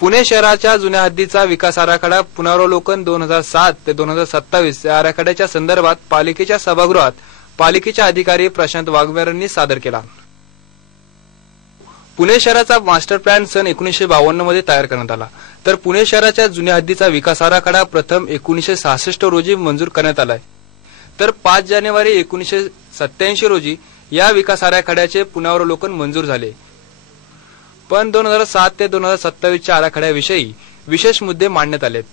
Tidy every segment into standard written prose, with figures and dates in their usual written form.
पुणे शहराच्या जुन्या हद्दीचा विकास आराखडा पुनरावलोकन 2007 ते 2027 या आराखड्याच्या संदर्भात पालिकेच्या सभागृहात पालिकेचे अधिकारी प्रशांत वाघमेर यांनी सादर केला। पुणे शहराचा मास्टर प्लॅन सन 1952 मध्ये तयार करण्यात आला, तर पुणे शहराच्या जुन्या हद्दीचा विकास आराखडा प्रथम 1966 रोजी मंजूर करण्यात आलाय, तर 5 जानेवारी 1987 रोजी या विकास आराखड्याचे पुनरावलोकन मंजूर झाले। पण 2007 ते 2027 च्या आराखड्याविषयी विशेष मुद्दे मांडण्यात आलेत।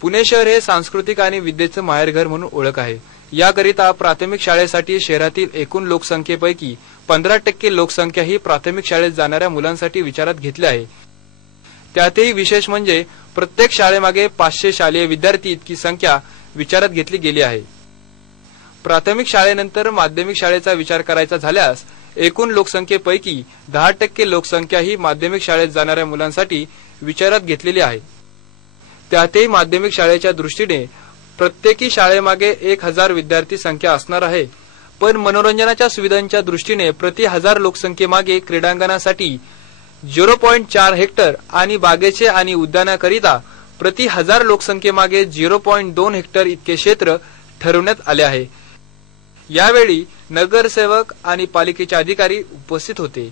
पुणे शहर हे सांस्कृतिक आणि विद्येचे माहेरघर म्हणून ओळख आहे। याकरिता प्राथमिक शाळेसाठी शहरातील एकूण लोकसंख्येपैकी 15% लोकसंख्या ही प्राथमिक शाळेत जाणाऱ्या मुलांसाठी विचारात घेतली आहे। त्यातही विशेष म्हणजे प्रत्येक शाळेमागे 500 शालेय विद्यार्थी इतकी संख्या विचारात घेतली गेली आहे। प्राथमिक शाळेनंतर माध्यमिक शाळेचा विचार करायचा झाल्यास एकूण लोकसंख्येपैकी 10% लोकसंख्या ही माध्यमिक शाळेत जाणाऱ्या मुलांसाठी विचारात घेतलेली आहे। त्यातही माध्यमिक शाळेच्या दृष्टीने प्रत्येकी शाळेमागे 1000 विद्यार्थी संख्या असणार आहे, पण मनोरंजनाच्या सुविधांच्या दृष्टीने प्रति 1000 लोकसंख्येमागे क्रीडांगणासाठी 0.4 हेक्टर आणि बागेचे आणि उद्यानाकरिता प्रति 1000 लोकसंख्येमागे 0.2 हेक्टर इतके क्षेत्र ठरवण्यात आले आहे। यावेळी नगरसेवक आणि पालिकेचे अधिकारी उपस्थित होते।